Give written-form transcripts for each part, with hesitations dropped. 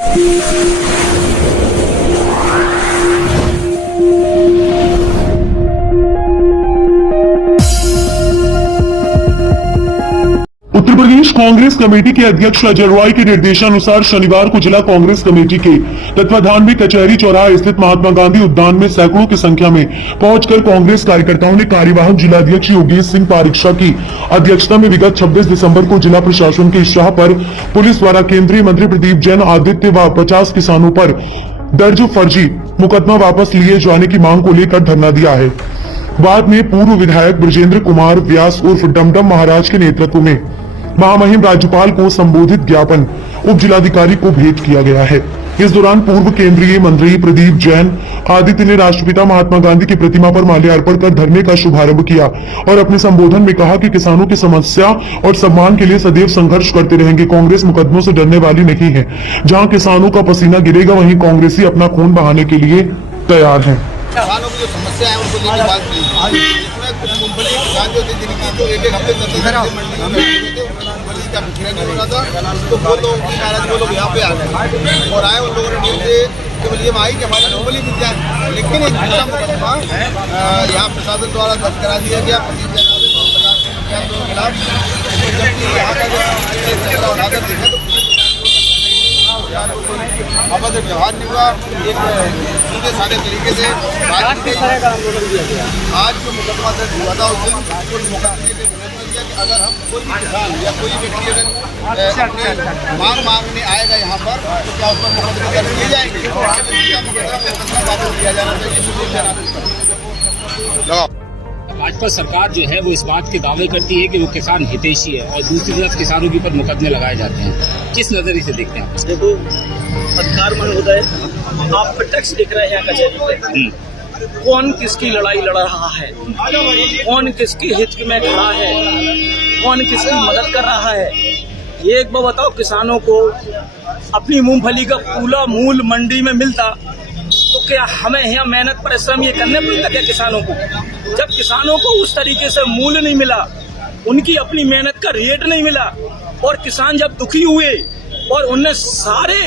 Uttar Pradesh Congress committee के अध्यक्ष अजय रॉय के निर्देशानुसार शनिवार को जिला कांग्रेस कमेटी के तत्वाधान में कचहरी चौराहा स्थित महात्मा गांधी उद्यान में सैकड़ों की संख्या में पहुंचकर कांग्रेस कार्यकर्ताओं ने कार्यवाहक जिलाध्यक्ष योगेश सिंह पारीक्षा की अध्यक्षता में विगत 26 दिसंबर को जिला प्रशासन की इशाह पर पुलिस द्वारा केंद्रीय मंत्री प्रदीप जैन आदित्य व 50 किसानों पर दर्ज फर्जी मुकदमा वापस लिए जाने की मांग को लेकर धरना दिया है। बाद में पूर्व विधायक ब्रजेंद्र कुमार व्यास उर्फ डमडम महाराज के नेतृत्व में महामहिम राज्यपाल को संबोधित ज्ञापन उप जिलाधिकारी को भेंट किया गया है। इस दौरान पूर्व केंद्रीय मंत्री प्रदीप जैन आदित्य ने राष्ट्रपिता महात्मा गांधी की प्रतिमा पर माल्यार्पण कर धरने का शुभारंभ किया और अपने संबोधन में कहा कि किसानों की समस्या और सम्मान के लिए सदैव संघर्ष करते रहेंगे। कांग्रेस मुकदमों से डरने वाली नहीं है। जहां किसानों का पसीना गिरेगा वहीं कांग्रेसी अपना खून बहाने के लिए तैयार है। किसानों की जो समस्या है उनको लेकर बात की, इसमें कुछ मूंगफली किसान जो थे जिनकी तो एक हफ्ते तक मूंगफली का बिक्री नहीं हो रहा था, तो वो लोग की नाराज वो लोग यहाँ पे आ गए और आए। उन लोगों ने नींद से केवल ये मांगी कि हमारी मूंगफली मिल जाए, लेकिन एक दूसरा मुकदमा यहाँ प्रशासन द्वारा दर्ज करा दिया गया 50 के खिलाफ। जबकि यहाँ का जो देखें तो अभद्र व्यवहार नहीं हुआ, एक सीधे साधे तरीके से आज जो मुकदमा दर्ज हुआ था उस दिन उस मुकदमे से किया कि अगर हम कोई भी किसान या कोई व्यक्ति अगर अपने मांगने आएगा यहाँ पर तो क्या उस पर मुकदमे दर्ज किए जाएंगे, मुकदमा वापस किया जाना चाहिए। भाजपा सरकार जो है वो इस बात के दावे करती है कि वो किसान हितैषी है और दूसरी तरफ किसानों के ऊपर मुकदमे लगाए जाते हैं। किस नजरिए से देखते हैं? देखो, अधिकार महोदय, आप प्रत्यक्ष देख रहे हैं कचहरी पे कौन किसकी लड़ाई लड़ रहा है, कौन किसके हित में खड़ा है, कौन किसकी मदद कर रहा है। ये एक बार बताओ, किसानों को अपनी मूंगफली का पूरा मूल मंडी में मिलता तो क्या हमें यहाँ मेहनत परिश्रम ये करने पड़ता क्या किसानों को? जब किसानों को उस तरीके से मूल्य नहीं मिला, उनकी अपनी मेहनत का रेट नहीं मिला और किसान जब दुखी हुए और उनने सारे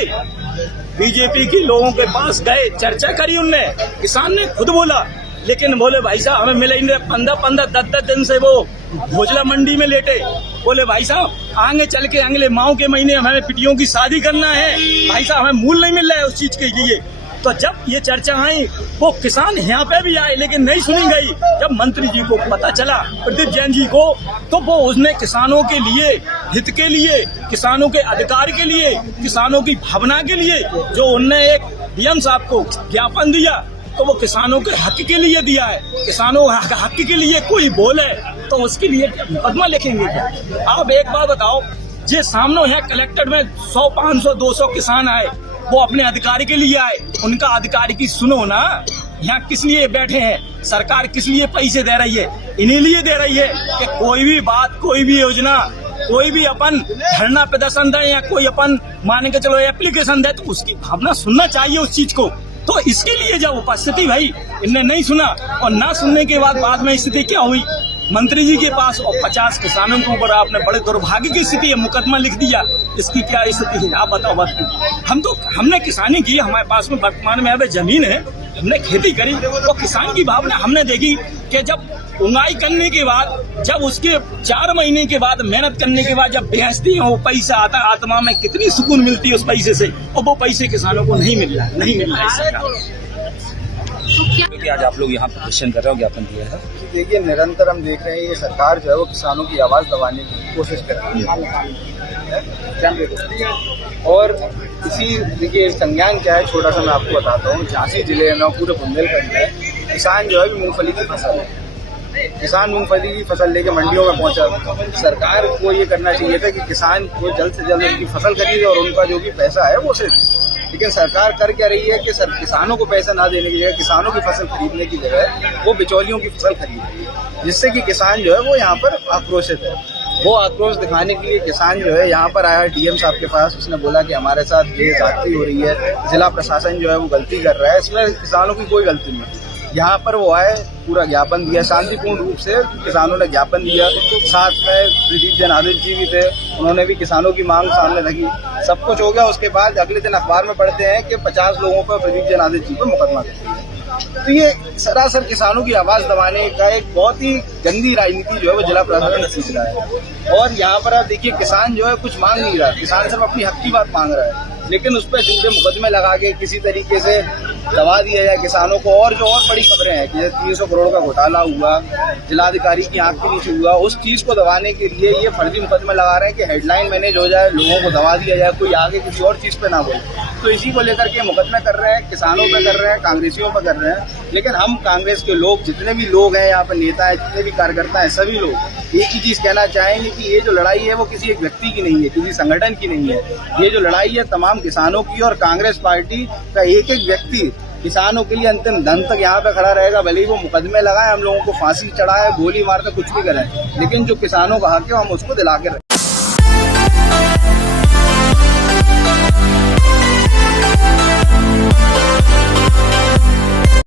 बीजेपी के लोगों के पास गए, चर्चा करी उनने, किसान ने खुद बोला, लेकिन बोले भाई साहब हमें मिले ही नहीं। 15-15 10-10 दिन से वो भोजला मंडी में लेटे। बोले भाई साहब आगे चल के अगले माह के महीने हमें पिटियों की शादी करना है, भाई साहब हमें मूल नहीं मिल रहा है उस चीज के लिए। तो जब ये चर्चा आई वो किसान यहाँ पे भी आए लेकिन नहीं सुनी गई। जब मंत्री जी को पता चला, प्रदीप जैन जी को, तो वो उसने किसानों के लिए, हित के लिए, किसानों के अधिकार के लिए, किसानों की भावना के लिए जो उनने एक डीएम साहब को ज्ञापन दिया तो वो किसानों के हक के लिए दिया है। किसानों हक के लिए कोई बोले तो उसके लिए मुकदमा लिखेंगे क्या? आप एक बात बताओ, जे सामने यहाँ कलेक्टर में 100, 500, 200 किसान आए, वो अपने अधिकारी के लिए आए, उनका अधिकारी की सुनो ना। यहाँ किस लिए बैठे हैं? सरकार किस लिए पैसे दे रही है? इन्हीं लिए दे रही है कि कोई भी बात, कोई भी योजना, कोई भी अपन धरना प्रदर्शन दे या कोई अपन मान के चलो एप्लीकेशन दे तो उसकी भावना सुनना चाहिए उस चीज को। तो इसके लिए जब उपस्थिति भाई इनने नहीं सुना और ना सुनने के बाद में स्थिति क्या हुई, मंत्री जी के पास और 50 किसानों के ऊपर आपने बड़े दुर्भाग्य की स्थिति है, मुकदमा लिख दिया। इसकी क्या स्थिति है आप बताओ बात। हमने किसानी की, हमारे पास में वर्तमान में अभी जमीन है, हमने खेती करी, तो किसान की भावना हमने देखी कि जब उंगाई करने के बाद, जब उसके 4 महीने के बाद मेहनत करने के बाद जब बेचती है वो पैसा आता है, आत्मा में कितनी सुकून मिलती है उस पैसे से, और वो पैसे किसानों को नहीं मिल रहा है। क्योंकि आज आप लोग यहाँ प्रदर्शन कर रहे हो, ज्ञापन दिया है। देखिए, निरंतर हम देख रहे हैं ये सरकार जो है वो किसानों की आवाज़ दबाने की कोशिश कर रही है। और इसी देखिए संज्ञान क्या है, छोटा सा मैं आपको बताता हूँ। झांसी जिले में पूरे बुंदेलखंड में किसान जो है मूंगफली की फसल है, किसान मूंगफली की फसल लेके मंडियों में पहुंचा। सरकार को ये करना चाहिए था कि किसान को जल्द से जल्द उनकी फसल खरीदे और उनका जो भी पैसा है वो उसे, लेकिन सरकार कर क्या रही है कि किसानों को पैसा ना देने की जगह, किसानों की फसल खरीदने की जगह वो बिचौलियों की फसल खरीद रही है, जिससे कि किसान जो है वो यहाँ पर आक्रोशित है। वो आक्रोश दिखाने के लिए किसान जो है यहाँ पर आया डीएम साहब के पास, उसने बोला कि हमारे साथ ये ज्यादती हो रही है, जिला प्रशासन जो है वो गलती कर रहा है। इसमें किसानों की कोई गलती नहीं, यहाँ पर वो आए, पूरा ज्ञापन दिया शांतिपूर्ण रूप से, किसानों ने ज्ञापन दिया, साथ में प्रदीप जनार्दन जी भी थे, उन्होंने भी किसानों की मांग सामने रखी, सब कुछ हो गया। उसके बाद अगले दिन अखबार में पढ़ते हैं कि 50 लोगों पर प्रदीप जनार्दन जी पर मुकदमा कर दिया। तो ये सरासर किसानों की आवाज दबाने का एक बहुत ही गंदी राजनीति जो है वो जिला प्रशासन सीख रहा है। और यहाँ पर आप देखिए, किसान जो है कुछ मांग नहीं रहा है, किसान सिर्फ अपनी हक की बात मांग रहा है, लेकिन उस पर झूठे मुकदमे लगा के किसी तरीके से दबा दिया जाए किसानों को। और जो और बड़ी खबरें हैं कि 300 करोड़ का घोटाला हुआ, जिलाधिकारी की आंख के नीचे हुआ, उस चीज को दबाने के लिए ये फर्जी मुकदमे लगा रहे हैं कि हेडलाइन मैनेज हो जाए, लोगों को दबा दिया जाए, कोई आगे किसी और चीज पे ना बोले। तो इसी को लेकर के मुकदमे कर रहे हैं, किसानों पे कर रहे हैं, कांग्रेसियों पे कर रहे हैं। लेकिन हम कांग्रेस के लोग, जितने भी लोग हैं यहाँ पर, नेता है, जितने भी कार्यकर्ता हैं, सभी लोग एक ही चीज कहना चाहेंगे कि ये जो लड़ाई है वो किसी एक व्यक्ति की नहीं है, किसी संगठन की नहीं है। ये जो लड़ाई है तमाम किसानों की, और कांग्रेस पार्टी का एक एक व्यक्ति किसानों के लिए अंतिम दम तक यहाँ पे खड़ा रहेगा। भले ही वो मुकदमे लगाए, हम लोगों को फांसी चढ़ाए, गोली मारकर कुछ भी करें, लेकिन जो किसानों का हक है हम उसको दिला के रखें।